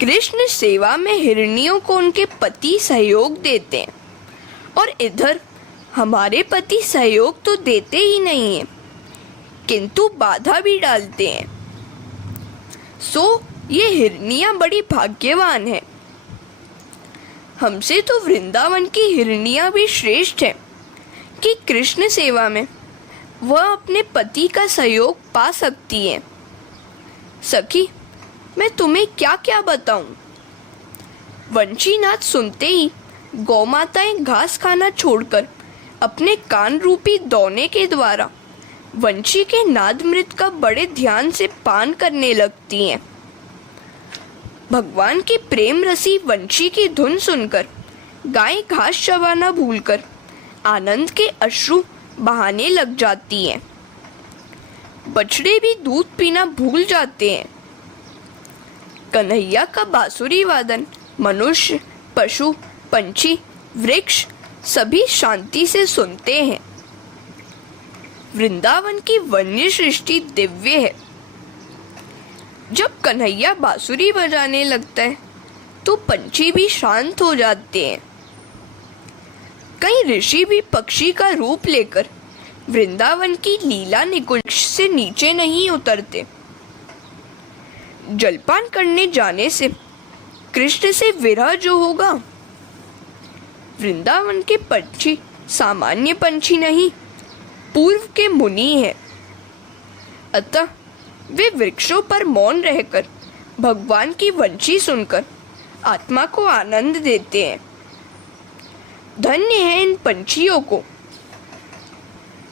कृष्ण सेवा में हिरनियों को उनके पति सहयोग देते हैं और इधर हमारे पति सहयोग तो देते ही नहीं हैं, किंतु बाधा भी डालते हैं। सो ये हिरनियां बड़ी भाग्यवान हैं। हमसे तो वृंदावन की हिरनियां भी श्रेष्ठ हैं कि कृष्ण सेवा में वह अपने पति का सहयोग पा सकती हैं। सखी, मैं तुम्हें क्या क्या बताऊं। वंशीनाथ सुनते ही गौमाताएं घास खाना छोड़कर अपने कान रूपी दौने के द्वारा वंशी के नादमृत का बड़े ध्यान से पान करने लगती हैं। भगवान की प्रेम रसी वंशी की धुन सुनकर गाय घास चबाना भूलकर आनंद के अश्रु बहाने लग जाती हैं। बछड़े भी दूध पीना भूल जाते हैं। कन्हैया का बांसुरी वादन मनुष्य, पशु, पंछी, वृक्ष सभी शांति से सुनते हैं। वृंदावन की वन्य सृष्टि दिव्य है। जब कन्हैया बांसुरी बजाने लगता है तो पंछी भी शांत हो जाते हैं। कई ऋषि भी पक्षी का रूप लेकर वृंदावन की लीला निकुंज से नीचे नहीं उतरते। जलपान करने जाने से कृष्ण से विरह जो होगा। वृंदावन के पंछी सामान्य पंछी नहीं, पूर्व के मुनि हैं। अतः वे वृक्षों पर मौन रहकर भगवान की वंशी सुनकर आत्मा को आनंद देते हैं। धन्य है इन पंछियों को।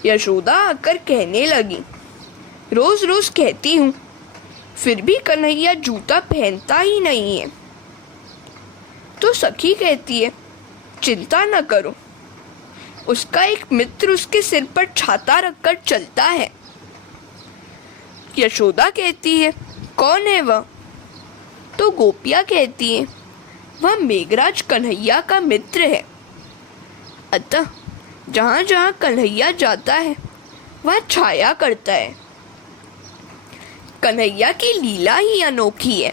यशोदा आकर कहने लगी, रोज रोज कहती हूँ, फिर भी कन्हैया जूता पहनता ही नहीं है। तो सखी कहती है, चिंता न करो, उसका एक मित्र उसके सिर पर छाता रखकर चलता है। यशोदा कहती है, कौन है वह? तो गोपियाँ कहती हैं, वह मेघराज कन्हैया का मित्र है। अतः जहाँ जहाँ कन्हैया जाता है वह छाया करता है। कन्हैया की लीला ही अनोखी है।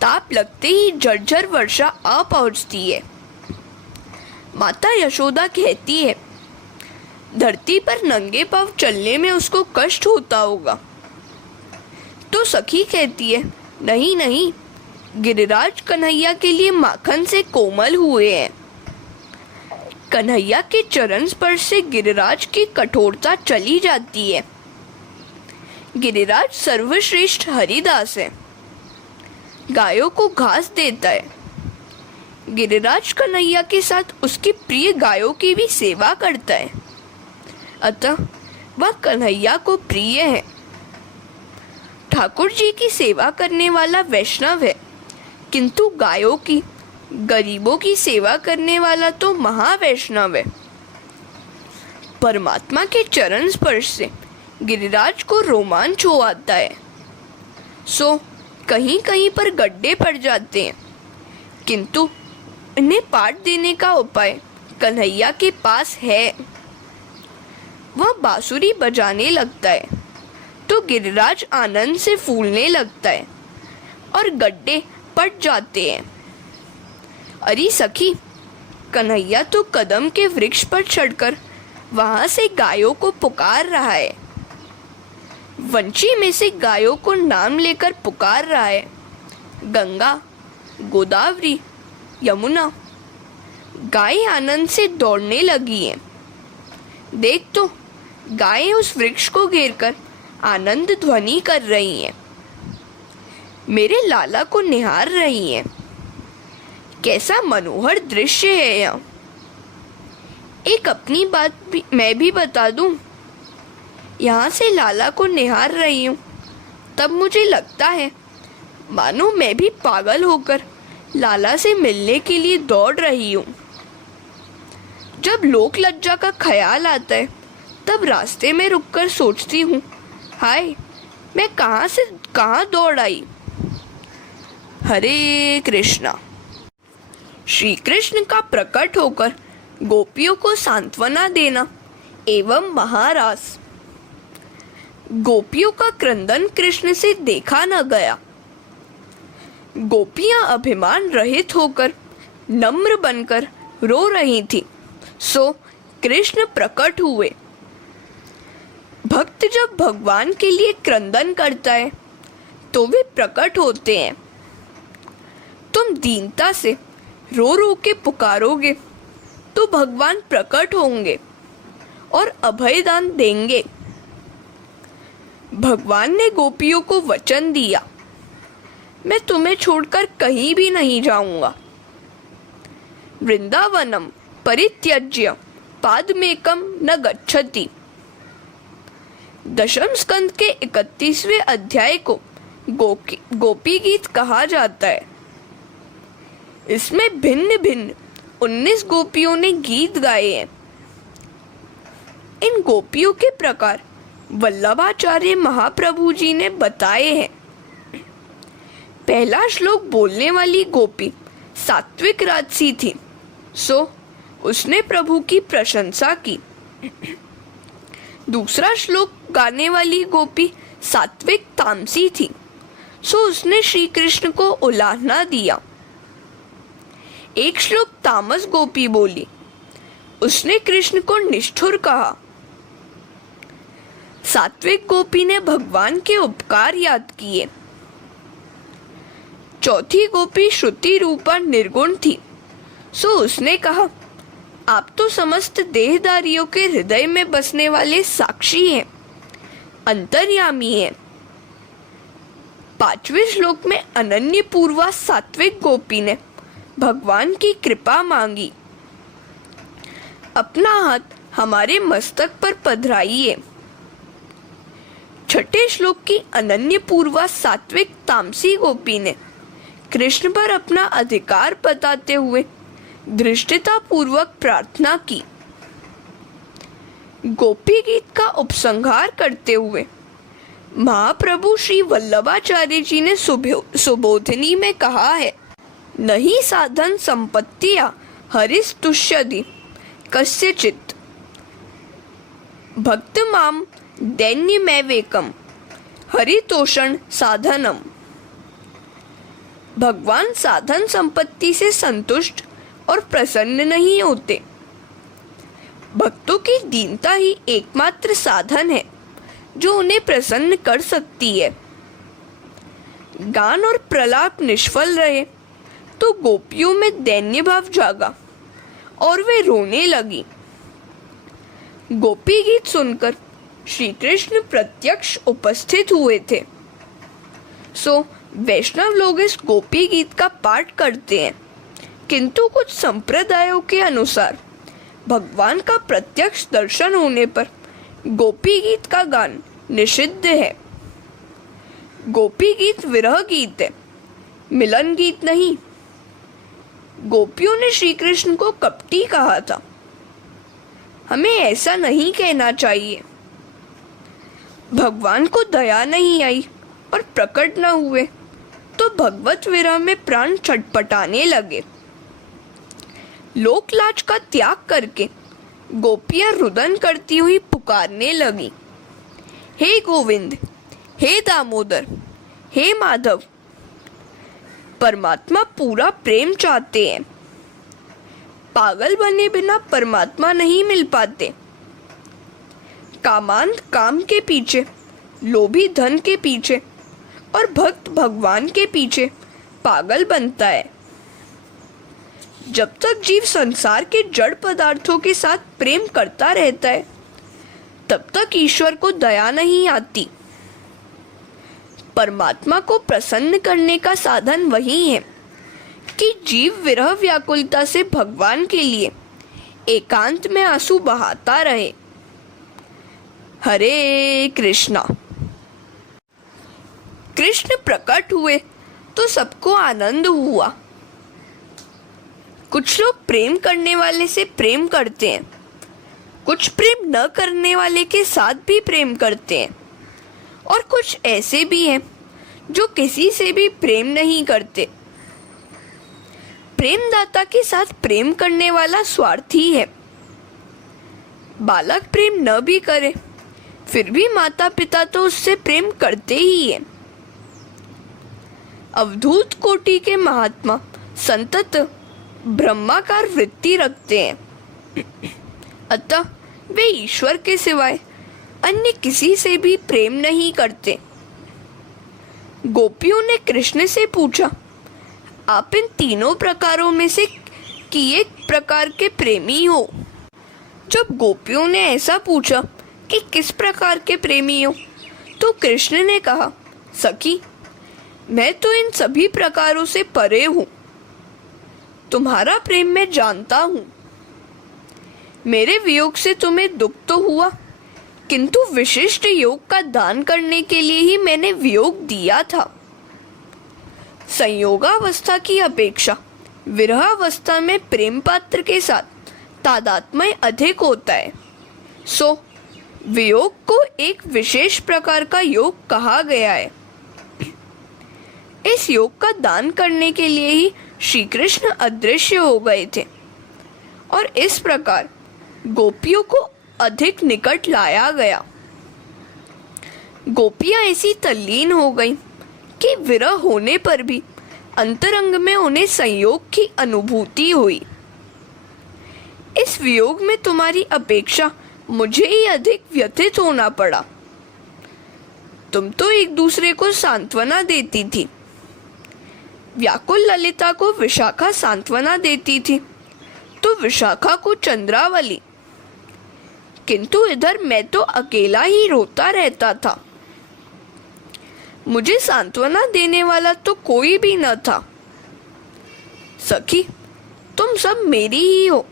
ताप लगते ही झरझर वर्षा आ पहुँचती है। माता यशोदा कहती है, धरती पर नंगे पांव चलने में उसको कष्ट होता होगा। तो सखी कहती है, नहीं नहीं, गिरिराज कन्हैया के लिए माखन से कोमल हुए हैं। कन्हैया के चरण स्पर्श से गिरिराज की कठोरता चली जाती है। गिरिराज सर्वश्रेष्ठ हरिदास है, गायों को घास देता है। गिरिराज कन्हैया के साथ उसकी प्रिय गायों की भी सेवा करता है। अतः वह कन्हैया को प्रिय है। ठाकुर जी की सेवा करने वाला वैष्णव है, किंतु गायों की, गरीबों की सेवा करने वाला तो महावैष्णव है। परमात्मा के चरण स्पर्श से गिरिराज को रोमांच हो आता है। सो कहीं कहीं पर गड्ढे पड़ जाते हैं, किंतु इन्हें पाट देने का उपाय कन्हैया के पास है। वह बांसुरी बजाने लगता है तो गिरिराज आनंद से फूलने लगता है और गड्ढे पट जाते हैं। अरे सखी, कन्हैया तो कदम के वृक्ष पर चढ़कर वहां से गायों को पुकार रहा है। वंशी में से गायों को नाम लेकर पुकार रहा है। गंगा, गोदावरी, यमुना। गाय आनंद से दौड़ने लगी हैं। देख तो, गायें उस वृक्ष को घेरकर आनंद ध्वनि कर रही हैं। मेरे लाला को निहार रही हैं। कैसा मनोहर दृश्य है यह। एक अपनी बात भी मैं भी बता दूं। यहाँ से लाला को निहार रही हूँ, तब मुझे लगता है मानो मैं भी पागल होकर लाला से मिलने के लिए दौड़ रही हूँ। जब लोक लज्जा का ख्याल आता है तब रास्ते में रुककर सोचती हूँ, हाय, मैं कहाँ से कहाँ दौड़ आई। हरे कृष्णा। श्री कृष्ण का प्रकट होकर गोपियों को सांत्वना देना एवं महारास। गोपियों का क्रंदन कृष्ण से देखा न गया। गोपियां अभिमान रहित होकर नम्र बनकर रो रही थी, सो कृष्ण प्रकट हुए। भक्त जब भगवान के लिए क्रंदन करता है तो वे प्रकट होते हैं। तुम दीनता से रो रो के पुकारोगे तो भगवान प्रकट होंगे और अभयदान देंगे। भगवान ने गोपियों को वचन दिया, मैं तुम्हें छोड़कर कहीं भी नहीं जाऊंगा। वृंदावनम परित्यज्य पादमेकम न गच्छति। दशम स्कंद के 31वें अध्याय को गोपी गीत कहा जाता है। इसमें भिन्न भिन्न 19 गोपियों ने गीत गाए हैं। इन गोपियों के प्रकार वल्लभाचार्य महाप्रभु जी ने बताए हैं। पहला श्लोक बोलने वाली गोपी सात्विक राजसी थी, सो उसने प्रभु की प्रशंसा की। दूसरा श्लोक गाने वाली गोपी सात्विक तामसी थी, सो उसने श्री कृष्ण को उलाहना दिया। एक श्लोक तामस गोपी बोली, उसने कृष्ण को निष्ठुर कहा। सात्विक गोपी ने भगवान के उपकार याद किए। चौथी गोपी श्रुति रूपा निर्गुण थी, सो उसने कहा, आप तो समस्त देहधारियों के हृदय में बसने वाले साक्षी हैं, अंतर्यामी हैं। पांचवें श्लोक में अनन्य पूर्वा सात्विक गोपी ने भगवान की कृपा मांगी, अपना हाथ हमारे मस्तक पर पधराइए। छठे श्लोक की अनन्य पूर्वा सात्विक तामसी गोपी ने कृष्ण पर अपना अधिकार बताते हुए धृष्टता पूर्वक प्रार्थना की। गोपी गीत का उपसंहार करते हुए महाप्रभु श्री वल्लभाचार्य जी ने सुबोधिनी में कहा है, नहीं साधन संपत्तिया हरिस्तुष्यति कस्यचित् भक्त माम दैन्यमेवेकम हरितोषण साधनम। भगवान साधन संपत्ति से संतुष्ट और प्रसन्न नहीं होते। भक्तों की दीनता ही एकमात्र साधन है जो उन्हें प्रसन्न कर सकती है। गान और प्रलाप निष्फल रहे तो गोपियों में दैन्य भाव जागा और वे रोने लगी। गोपी गीत सुनकर श्री कृष्ण प्रत्यक्ष उपस्थित हुए थे, सो वैष्णव लोग इस गोपी गीत का पाठ करते हैं, किंतु कुछ संप्रदायों के अनुसार भगवान का प्रत्यक्ष दर्शन होने पर गोपी गीत का गान निषिद्ध है। गोपी गीत विरह गीत है, मिलन गीत नहीं। गोपियों ने श्री कृष्ण को कपटी कहा था, हमें ऐसा नहीं कहना चाहिए। भगवान को दया नहीं आई और प्रकट न हुए तो भगवत विरह में प्राण छटपटाने लगे। लोकलाज का त्याग करके गोपियां रुदन करती हुई पुकारने लगी, हे गोविंद, हे दामोदर, हे माधव। परमात्मा पूरा प्रेम चाहते हैं। पागल बने बिना परमात्मा नहीं मिल पाते। कामांध काम के पीछे, लोभी धन के पीछे और भक्त भगवान के पीछे पागल बनता है। जब तक जीव संसार के जड़ पदार्थों के साथ प्रेम करता रहता है तब तक ईश्वर को दया नहीं आती। परमात्मा को प्रसन्न करने का साधन वही है कि जीव विरह व्याकुलता से भगवान के लिए एकांत में आंसू बहाता रहे। हरे कृष्णा। कृष्ण प्रकट हुए तो सबको आनंद हुआ। कुछ लोग प्रेम करने वाले से प्रेम करते हैं, कुछ प्रेम न करने वाले के साथ भी प्रेम करते हैं, और कुछ ऐसे भी हैं जो किसी से भी प्रेम नहीं करते। प्रेमदाता के साथ प्रेम करने वाला स्वार्थी है। बालक प्रेम न भी करे फिर भी माता पिता तो उससे प्रेम करते ही हैं। अवधूत कोटि के महात्मा संतत ब्रह्माकार वृत्ति रखते हैं, अतः वे ईश्वर के सिवाय अन्य किसी से भी प्रेम नहीं करते। गोपियों ने कृष्ण से पूछा, आप इन तीनों प्रकारों में से किस प्रकार के प्रेमी हो? जब गोपियों ने ऐसा पूछा कि किस प्रकार के प्रेमी हो, तो कृष्ण ने कहा, सखी, मैं तो इन सभी प्रकारों से परे हूँ। तुम्हारा प्रेम मैं जानता हूँ। मेरे वियोग से तुम्हें दुख तो हुआ, किंतु विशिष्ट योग का दान करने के लिए ही मैंने वियोग दिया था। संयोगावस्था की अपेक्षा विरहावस्था में प्रेम पात्र के साथ तादात्म्य अधिक होता है, सो वियोग को एक विशेष प्रकार का योग कहा गया है। इस योग का दान करने के लिए ही श्री कृष्ण अदृश्य हो गए थे और इस प्रकार गोपियों को अधिक निकट लाया गया। गोपियां ऐसी तल्लीन हो गईं कि विरह होने पर भी अंतरंग में उन्हें संयोग की अनुभूति हुई। इस वियोग में तुम्हारी अपेक्षा मुझे ही अधिक व्यथित होना पड़ा। तुम तो एक दूसरे को सांत्वना देती थी। व्याकुल ललिता को विशाखा सांत्वना देती थी, तो विशाखा को चंद्रावली, किंतु इधर मैं तो अकेला ही रोता रहता था। मुझे सांत्वना देने वाला तो कोई भी न था। सखी, तुम सब मेरी ही हो,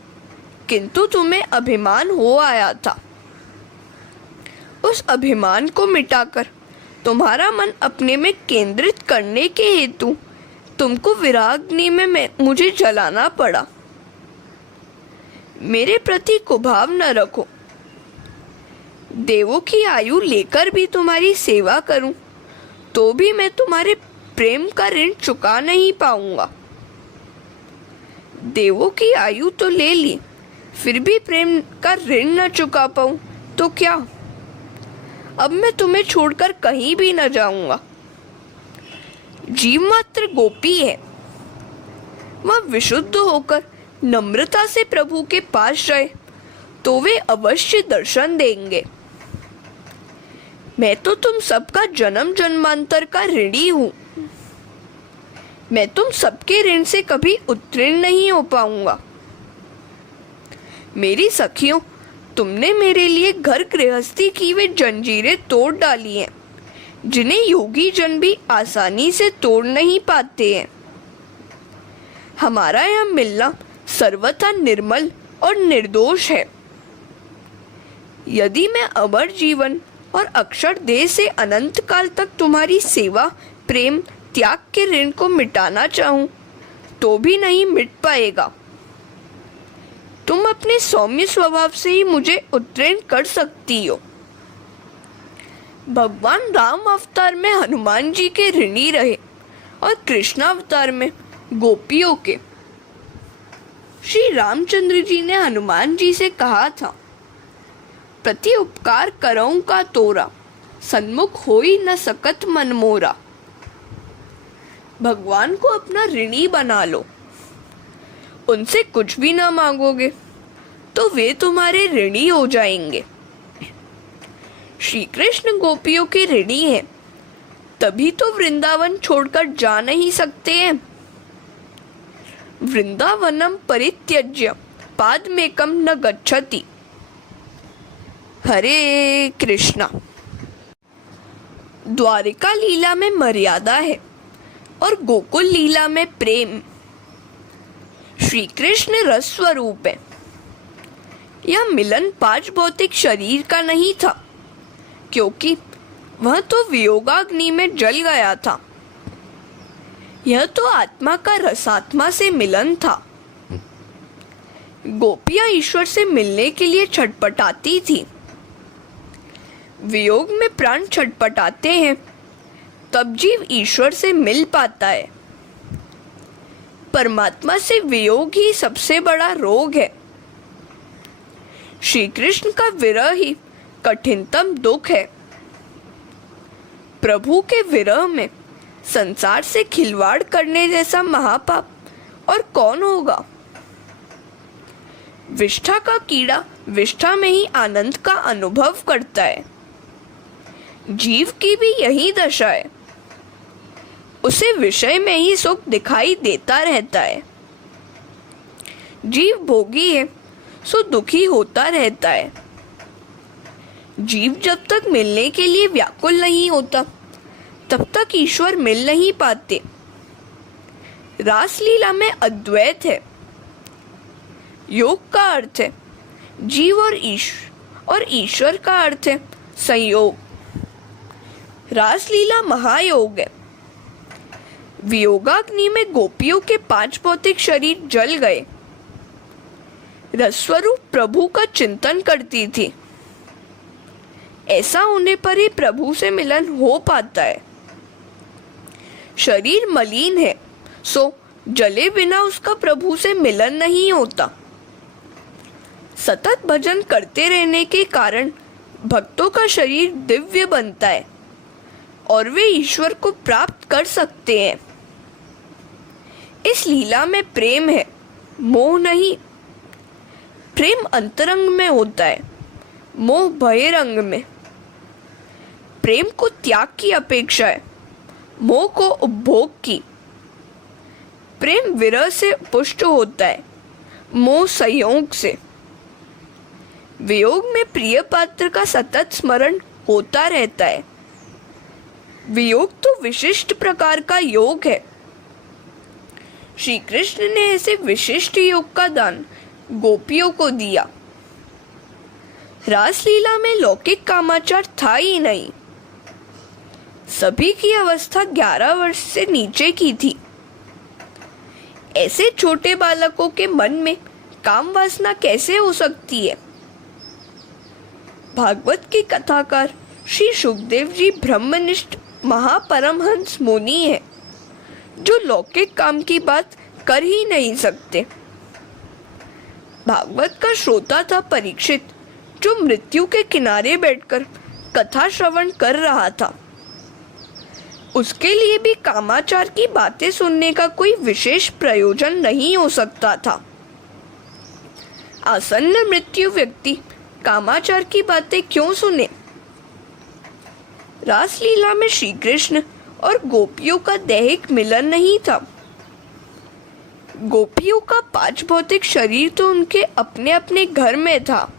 किंतु तुम्हें अभिमान हो आया था। उस अभिमान को मिटाकर तुम्हारा मन अपने में केंद्रित करने के हेतु तुमको विराग्नि में मुझे जलाना पड़ा। मेरे प्रति कुभाव न रखो। देवों की आयु लेकर भी तुम्हारी सेवा करूं, तो भी मैं तुम्हारे प्रेम का ऋण चुका नहीं पाऊंगा। देवों की आयु तो ले ली, फिर भी प्रेम का ऋण न चुका पाऊं तो क्या? अब मैं तुम्हें छोड़कर कहीं भी न जाऊंगा। जीव मात्र गोपी है, वह विशुद्ध होकर नम्रता से प्रभु के पास जाए तो वे अवश्य दर्शन देंगे। मैं तो तुम सबका जन्म जन्मांतर का ऋणी हूँ। मैं तुम सबके ऋण से कभी उत्तीर्ण नहीं हो पाऊंगा। मेरी सखियों, तुमने मेरे लिए घर गृहस्थी की वे जंजीरें तोड़ डाली हैं, जिन्हें योगी जन भी आसानी से तोड़ नहीं पाते हैं। हमारा यह मिलना सर्वथा निर्मल और निर्दोष है। यदि मैं अमर जीवन और अक्षर देह से अनंत काल तक तुम्हारी सेवा, प्रेम, त्याग के ऋण को मिटाना चाहूं, तो भी नहीं मिट पाएगा। तुम अपने सौम्य स्वभाव से ही मुझे उत्तीर्ण कर सकती हो। भगवान राम अवतार में हनुमान जी के ऋणी रहे और कृष्णावतार में गोपियों के। श्री रामचंद्र जी ने हनुमान जी से कहा था, प्रति उपकार करऊं का तोरा, सन्मुख होई न सकत मन मोरा। भगवान को अपना ऋणी बना लो। उनसे कुछ भी ना मांगोगे तो वे तुम्हारे ऋणी हो जाएंगे। श्री कृष्ण गोपियों के ऋणी हैं, तभी तो वृंदावन छोड़कर जा नहीं सकते हैं। वृंदावनम परित्यज्य पादमेकम न गच्छति। हरे कृष्णा। द्वारिका लीला में मर्यादा है और गोकुल लीला में प्रेम। श्री कृष्ण रस स्वरूप है। यह मिलन पांच भौतिक शरीर का नहीं था, क्योंकि वह तो वियोगाग्नि में जल गया था। यह तो आत्मा का रसात्मा से मिलन था। गोपियां ईश्वर से मिलने के लिए छटपटाती थी। वियोग में प्राण छटपटाते हैं, तब जीव ईश्वर से मिल पाता है। परमात्मा से वियोग ही सबसे बड़ा रोग है। श्री कृष्ण का विरह ही कठिनतम दुख है। प्रभु के विरह में संसार से खिलवाड़ करने जैसा महापाप और कौन होगा। विष्ठा का कीड़ा विष्ठा में ही आनंद का अनुभव करता है। जीव की भी यही दशा है, उसे विषय में ही सुख दिखाई देता रहता है। जीव भोगी है सो दुखी होता रहता है। जीव जब तक मिलने के लिए व्याकुल नहीं होता तब तक ईश्वर मिल नहीं पाते। रासलीला में अद्वैत है। योग का अर्थ है जीव और ईश्वर का अर्थ है संयोग। रासलीला महायोग है। वियोगाग्नि में गोपियों के 5 भौतिक शरीर जल गए। रसस्वरूप प्रभु का चिंतन करती थी। ऐसा होने पर ही प्रभु से मिलन हो पाता है। शरीर मलिन है सो जले बिना उसका प्रभु से मिलन नहीं होता। सतत भजन करते रहने के कारण भक्तों का शरीर दिव्य बनता है और वे ईश्वर को प्राप्त कर सकते हैं। इस लीला में प्रेम है, मोह नहीं। प्रेम अंतरंग में होता है, मोह बहिरंग में। प्रेम को त्याग की अपेक्षा है, मोह को उपभोग की। प्रेम विरह से पुष्ट होता है, मोह संयोग से। वियोग में प्रिय पात्र का सतत स्मरण होता रहता है। वियोग तो विशिष्ट प्रकार का योग है। श्री कृष्ण ने ऐसे विशिष्ट योग का दान गोपियों को दिया। रासलीला में लौकिक कामाचार था ही नहीं। सभी की अवस्था 11 वर्ष से नीचे की थी। ऐसे छोटे बालकों के मन में काम वासना कैसे हो सकती है। भागवत के कथाकार श्री सुखदेव जी ब्रह्मनिष्ठ महापरमहंस मुनि है, जो लौकिक काम की बात कर ही नहीं सकते। भागवत का श्रोता था परीक्षित, जो मृत्यु के किनारे बैठकर कथा श्रवण कर रहा था। उसके लिए भी कामाचार की बातें सुनने का कोई विशेष प्रयोजन नहीं हो सकता था। आसन्न मृत्यु व्यक्ति कामाचार की बातें क्यों सुने। रासलीला में श्री कृष्ण और गोपियों का दैहिक मिलन नहीं था। गोपियों का 5 भौतिक शरीर तो उनके अपने अपने घर में था।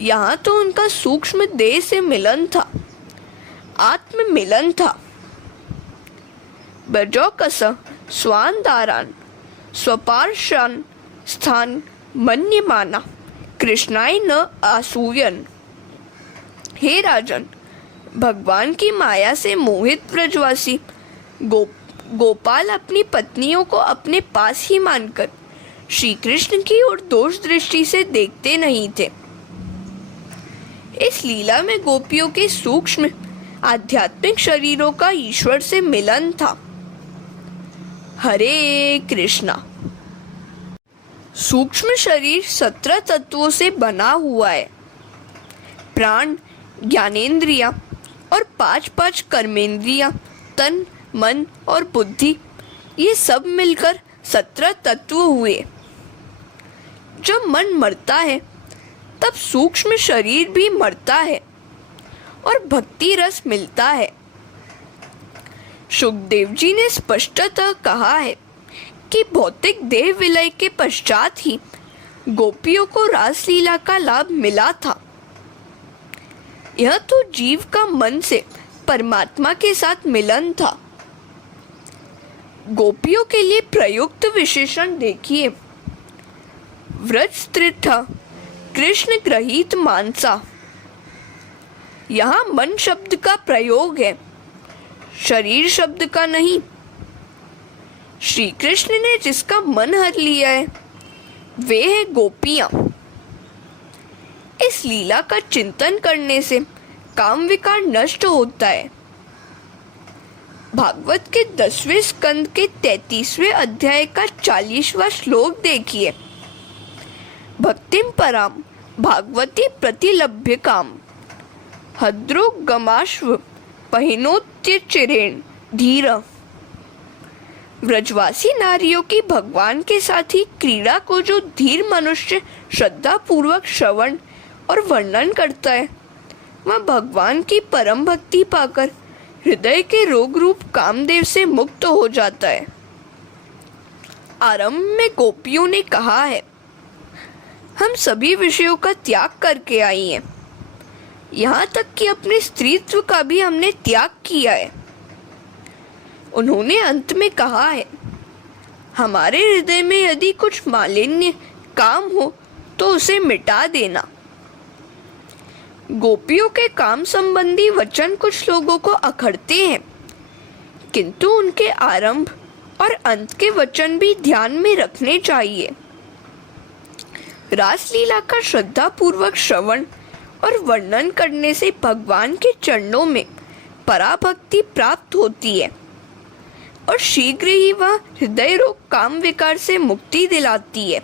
यहाँ तो उनका सूक्ष्म देह से मिलन था, आत्म मिलन था। बजौकस स्वान दारान स्वपार्शान स्थान मन्यमाना कृष्णाय न आसूयन। हे राजन, भगवान की माया से मोहित ब्रजवासी गोपाल अपनी पत्नियों को अपने पास ही मानकर श्री कृष्ण की ओर दोष दृष्टि से देखते नहीं थे। इस लीला में गोपियों के सूक्ष्म आध्यात्मिक शरीरों का ईश्वर से मिलन था। हरे कृष्णा। सूक्ष्म शरीर 17 तत्वों से बना हुआ है। प्राण, ज्ञानेंद्रियां और 5 कर्मेंद्रियां, तन, मन और बुद्धि, ये सब मिलकर 17 तत्व हुए। जब मन मरता है तब सूक्ष्म शरीर भी मरता है और भक्ति रस मिलता है। सुखदेव जी ने स्पष्टतः कहा है कि भौतिक देह विलय के पश्चात ही गोपियों को रासलीला का लाभ मिला था। यह तो जीव का मन से परमात्मा के साथ मिलन था। गोपियों के लिए प्रयुक्त विशेषण देखिए। व्रजस्त्रिथा कृष्ण ग्रहीत मानसा। यहाँ मन शब्द का प्रयोग है, शरीर शब्द का नहीं। श्री कृष्ण ने जिसका मन हर लिया है वे है गोपियां। इस लीला का चिंतन करने से काम विकार नष्ट होता है। भागवत के 10वें स्कंद के 33वें अध्याय का 40वां श्लोक देखिए। भक्तिम पराम भागवती प्रतिलभ्य काम हद्रो गमाश्व पहिनोत्य चिरेण धीर। व्रजवासी नारियों की भगवान के साथ ही क्रीड़ा को जो धीर मनुष्य श्रद्धा पूर्वक श्रवण और वर्णन करता है, वह भगवान की परम भक्ति पाकर हृदय के रोग रूप कामदेव से मुक्त हो जाता है। आरंभ में गोपियों ने कहा है, हम सभी विषयों का त्याग करके आई हैं, यहाँ तक कि अपने स्त्रीत्व का भी हमने त्याग किया है। उन्होंने अंत में कहा है, हमारे हृदय में यदि कुछ मालिन्य काम हो तो उसे मिटा देना। गोपियों के काम संबंधी वचन कुछ लोगों को अखरते हैं, किंतु उनके आरंभ और अंत के वचन भी ध्यान में रखने चाहिए। रासलीला का श्रद्धा पूर्वक श्रवण और वर्णन करने से भगवान के चरणों में पराभक्ति प्राप्त होती है और शीघ्र ही वह हृदय रोग काम विकार से मुक्ति दिलाती है।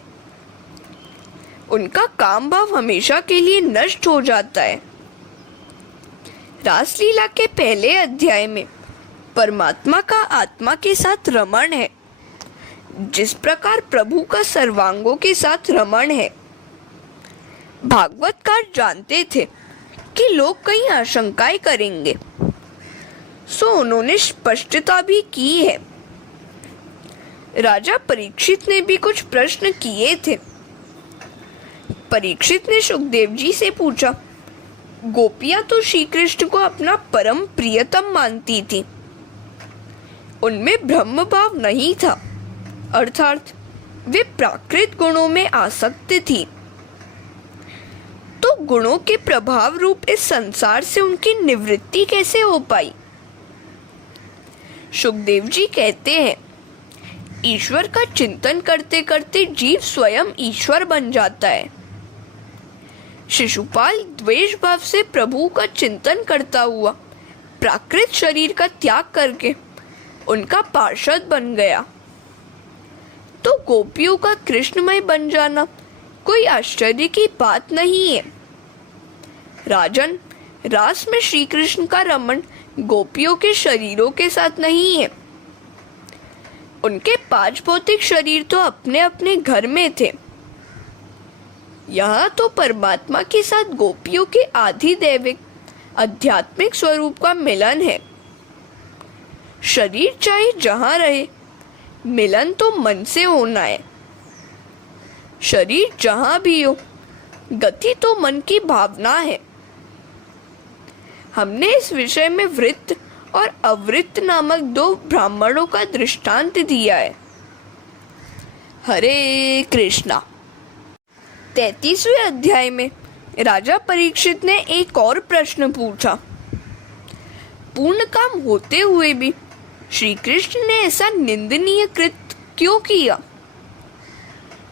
उनका काम भाव हमेशा के लिए नष्ट हो जाता है। रासलीला के पहले अध्याय में परमात्मा का आत्मा के साथ रमण है, जिस प्रकार प्रभु का सर्वांगों के साथ रमण है। भागवतकार जानते थे कि लोग कई आशंकाएं करेंगे, सो उन्होंने स्पष्टता भी की है। राजा परीक्षित ने भी कुछ प्रश्न किए थे। परीक्षित ने सुखदेव जी से पूछा, गोपियां तो श्री कृष्ण को अपना परम प्रियतम मानती थी, उनमें ब्रह्म भाव नहीं था, अर्थात वे प्राकृत गुणों में आसक्त थी, तो गुणों के प्रभाव रूप इस संसार से उनकी निवृत्ति कैसे हो पाई? सुखदेव जी कहते हैं, ईश्वर का चिंतन करते करते जीव स्वयं ईश्वर बन जाता है। शिशुपाल द्वेष भाव से प्रभु का चिंतन करता हुआ प्राकृत शरीर का त्याग करके उनका पार्षद बन गया, तो गोपियों का कृष्णमय बन जाना कोई आश्चर्य की बात नहीं है। राजन, रास में श्री कृष्ण का रमण गोपियों के शरीरों के साथ नहीं है। उनके 5 भौतिक शरीर तो अपने अपने घर में थे। यहाँ तो परमात्मा के साथ गोपियों के आधिदैविक आध्यात्मिक स्वरूप का मिलन है। शरीर चाहे जहाँ रहे, मिलन तो मन से होना है। शरीर जहाँ भी हो, गति तो मन की भावना है। हमने इस विषय में वृत्त और अवृत्त नामक 2 ब्राह्मणों का दृष्टांत दिया है। हरे कृष्णा। 33वें अध्याय में राजा परीक्षित ने एक और प्रश्न पूछा, पूर्ण काम होते हुए भी श्री कृष्ण ने ऐसा निंदनीय कृत्य क्यों किया?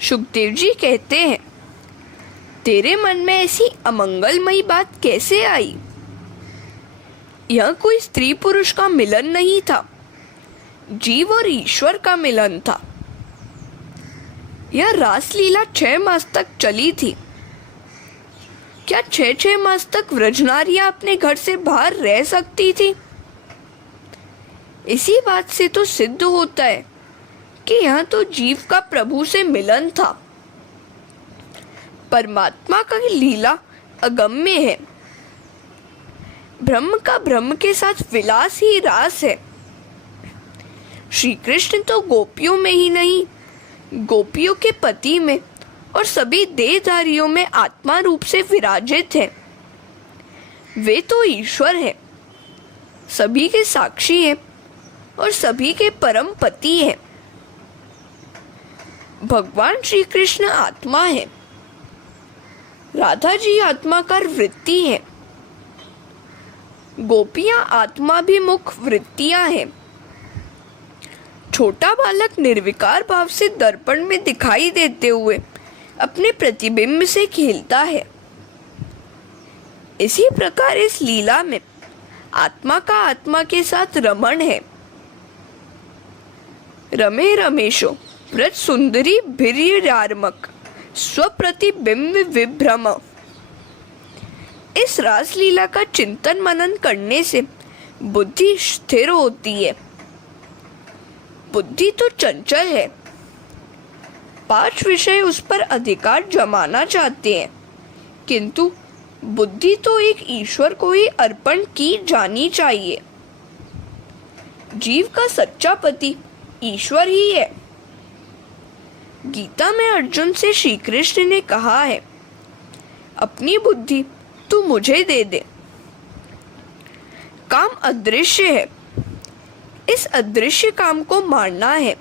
सुखदेव जी कहते हैं, तेरे मन में ऐसी अमंगलमयी बात कैसे आई? यह कोई स्त्री पुरुष का मिलन नहीं था, जीव और ईश्वर का मिलन था। यह रासलीला 6 मास तक चली थी। क्या 6 मास तक व्रजनारियां अपने घर से बाहर रह सकती थी? इसी बात से तो सिद्ध होता है कि यह तो जीव का प्रभु से मिलन था। परमात्मा का लीला अगम्य है। ब्रह्म का ब्रह्म के साथ विलास ही रास है। श्री कृष्ण तो गोपियों में ही नहीं, गोपियों के पति में और सभी देहधारियों में आत्मा रूप से विराजित है। वे तो ईश्वर हैं, सभी के साक्षी हैं और सभी के परम पति हैं। भगवान श्री कृष्ण आत्मा है, राधा जी आत्माकार वृत्ति है, गोपियां आत्माभिमुख वृत्तियां हैं। छोटा बालक निर्विकार भाव से दर्पण में दिखाई देते हुए अपने प्रतिबिंब से खेलता है। इसी प्रकार इस लीला में आत्मा का आत्मा के साथ रमण है। रमे रमेशो व्रज सुंदरी भिर्यार्मक स्वप्रतिबिंब विभ्रम। इस रासलीला का चिंतन मनन करने से बुद्धि स्थिर होती है। बुद्धि तो चंचल है। 5 विषय उस पर अधिकार जमाना चाहते हैं, किंतु बुद्धि तो एक ईश्वर को ही अर्पण की जानी चाहिए। जीव का सच्चा पति ईश्वर ही है। गीता में अर्जुन से श्री कृष्ण ने कहा है, अपनी बुद्धि तू मुझे दे दे। काम अदृश्य है, इस अदृश्य काम को मारना है।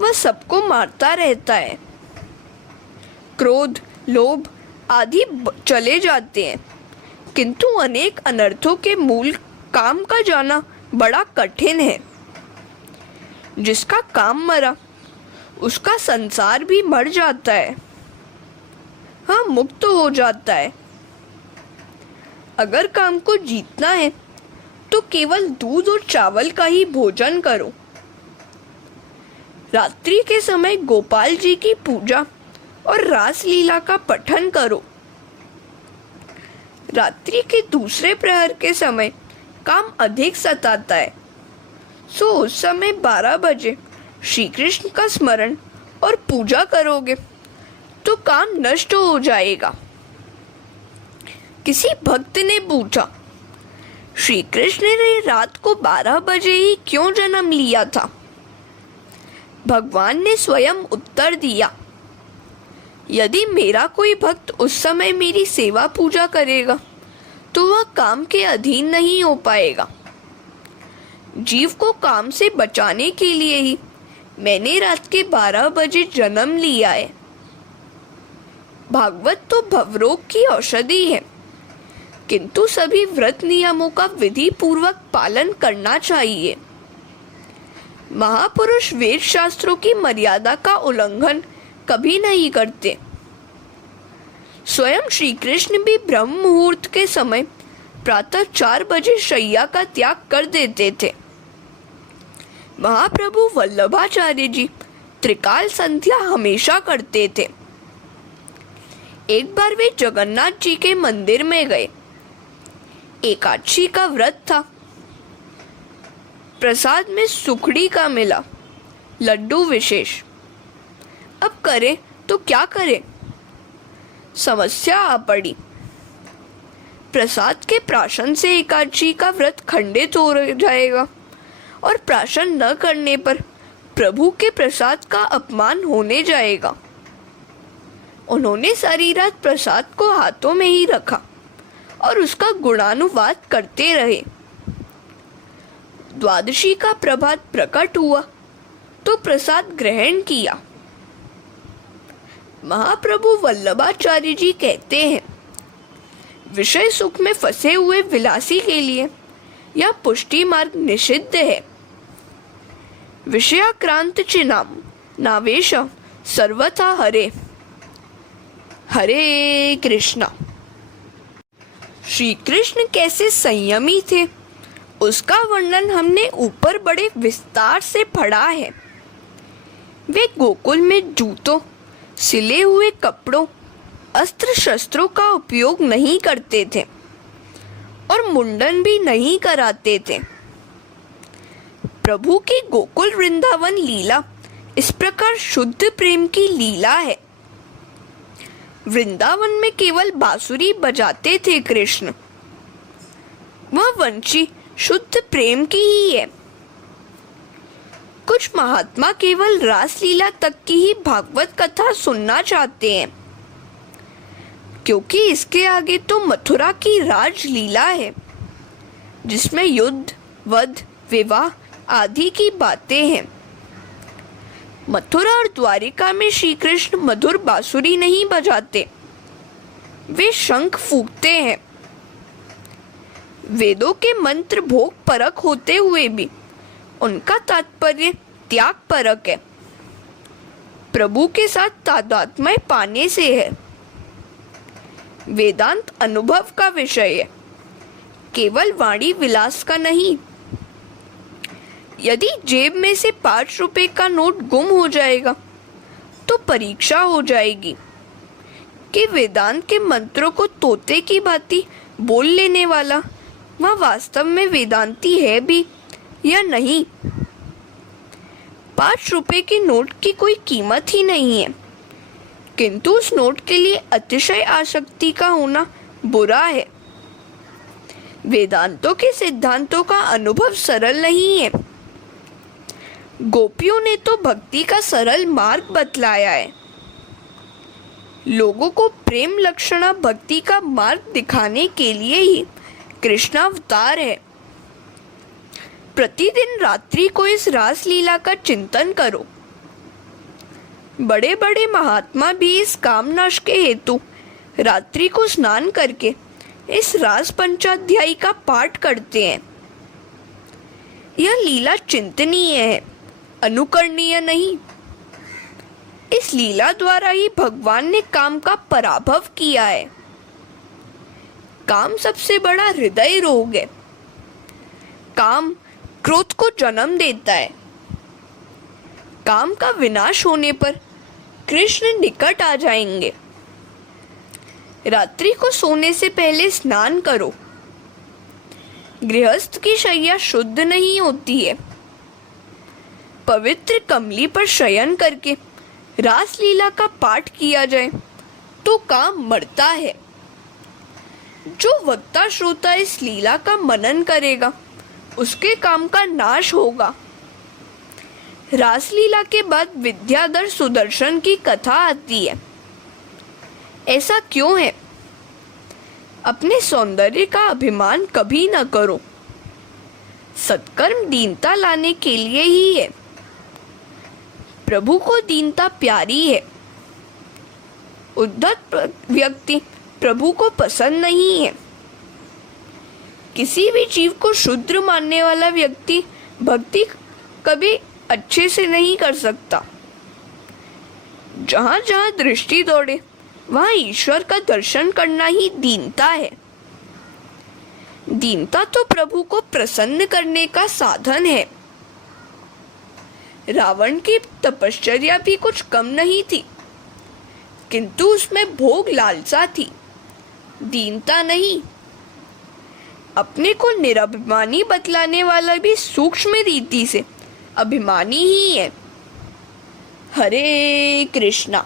वह सबको मारता रहता है। क्रोध, लोभ आदि चले जाते हैं, किंतु अनेक अनर्थों के मूल काम का जाना बड़ा कठिन है। जिसका काम मरा, उसका संसार भी मर जाता है, हाँ मुक्त हो जाता है। अगर काम को जीतना है तो केवल दूध और चावल का ही भोजन करो। रात्रि के समय गोपाल जी की पूजा और रास लीला का पठन करो। रात्रि के दूसरे प्रहर के समय काम अधिक सताता है, सो उस समय 12 बजे श्री कृष्ण का स्मरण और पूजा करोगे तो काम नष्ट हो जाएगा। किसी भक्त ने पूछा, श्री कृष्ण ने रात को 12 बजे ही क्यों जन्म लिया था? भगवान ने स्वयं उत्तर दिया, यदि मेरा कोई भक्त उस समय मेरी सेवा पूजा करेगा तो वह काम के अधीन नहीं हो पाएगा। जीव को काम से बचाने के लिए ही मैंने रात के 12 बजे जन्म लिया है। भागवत तो भवरोग की औषधि है, किंतु सभी व्रत नियमों का विधि पूर्वक पालन करना चाहिए। महापुरुष वेद शास्त्रों की मर्यादा का उल्लंघन कभी नहीं करते। स्वयं श्री कृष्ण भी ब्रह्म मुहूर्त के समय प्रातः 4 बजे शैया का त्याग कर देते थे। महाप्रभु वल्लभाचार्य जी त्रिकाल संध्या हमेशा करते थे। एक बार वे जगन्नाथ जी के मंदिर में गए। एकादशी का व्रत था। प्रसाद में सुखड़ी का मिला, लड्डू विशेष। अब करें तो क्या करें? समस्या आ पड़ी। प्रसाद के प्राशन से एकादशी का व्रत खंडित हो जाएगा और प्राशन न करने पर प्रभु के प्रसाद का अपमान होने जाएगा। उन्होंने सारी रात प्रसाद को हाथों में ही रखा और उसका गुणानुवाद करते रहे। द्वादशी का प्रभात प्रकट हुआ तो प्रसाद ग्रहण किया। महाप्रभु वल्लभाचार्य जी कहते हैं, विषय सुख में फंसे हुए विलासी के लिए यह पुष्टि मार्ग निषिद्ध है। विषयाक्रांत चिनाम नावेश सर्वथा हरे। हरे कृष्णा। श्री कृष्ण कैसे संयमी थे उसका वर्णन हमने ऊपर बड़े विस्तार से पढ़ा है। वे गोकुल में जूतों, सिले हुए कपड़ों, अस्त्र शस्त्रों का उपयोग नहीं करते थे और मुंडन भी नहीं कराते थे। प्रभु की गोकुल वृंदावन लीला इस प्रकार शुद्ध प्रेम की लीला है। वृंदावन में केवल बांसुरी बजाते थे कृष्ण। वह वंशी शुद्ध प्रेम की ही है। कुछ महात्मा केवल रास लीला तक की ही भागवत कथा सुनना चाहते हैं, क्योंकि इसके आगे तो मथुरा की राजलीला है, जिसमें युद्ध, वध, विवाह आदि की बातें हैं। मथुरा और द्वारिका में श्री कृष्ण मधुर बांसुरी नहीं बजाते, वे शंख फूंकते हैं। वेदों के मंत्र भोग परक होते हुए भी उनका तात्पर्य त्याग परक है, प्रभु के साथ तादात्म्य पाने से है। वेदांत अनुभव का विषय है, केवल वाणी विलास का नहीं। यदि जेब में से 5 रुपए का नोट गुम हो जाएगा तो परीक्षा हो जाएगी कि वेदांत के मंत्रों को तोते की भांति बोल लेने वाला वह वास्तव में वेदांती है भी या नहीं। 5 रुपए के नोट की कोई कीमत ही नहीं है, किंतु उस नोट के लिए अतिशय आसक्ति का होना बुरा है। वेदांतों के सिद्धांतों का अनुभव सरल नहीं है। गोपियों ने तो भक्ति का सरल मार्ग बतलाया है। लोगों को प्रेम लक्षणा भक्ति का मार्ग दिखाने के लिए ही कृष्णावतार है। प्रतिदिन रात्रि को इस रास लीला का चिंतन करो। बड़े बड़े महात्मा भी इस कामनाश के हेतु रात्रि को स्नान करके इस रास पंचाध्यायी का पाठ करते हैं। यह लीला चिंतनीय है, अनुकरणीय नहीं। इस लीला द्वारा ही भगवान ने काम का पराभव किया है। काम सबसे बड़ा हृदय रोग है। काम क्रोध को जन्म देता है। काम का विनाश होने पर कृष्ण निकट आ जाएंगे। रात्रि को सोने से पहले स्नान करो। गृहस्थ की शैया शुद्ध नहीं होती है। पवित्र कमली पर शयन करके रास लीला का पाठ किया जाए तो काम मरता है। जो वक्ता श्रोता इस लीला का मनन करेगा उसके काम का नाश होगा। रासलीला के बाद विद्याधर सुदर्शन की कथा आती है। ऐसा क्यों है? अपने सौंदर्य का अभिमान कभी न करो। सत्कर्म दीनता लाने के लिए ही है। प्रभु को दीनता प्यारी है। उद्धत व्यक्ति प्रभु को पसंद नहीं है। किसी भी जीव को शूद्र मानने वाला व्यक्ति भक्ति कभी अच्छे से नहीं कर सकता। जहां जहां दृष्टि दौड़े वहां ईश्वर का दर्शन करना ही दीनता है। दीनता तो प्रभु को प्रसन्न करने का साधन है। रावण की तपश्चर्या भी कुछ कम नहीं थी, किंतु उसमें भोग लालसा थी, दीनता नहीं। अपने को निरभिमानी बतलाने वाला भी सूक्ष्म रीति से अभिमानी ही है। हरे कृष्णा।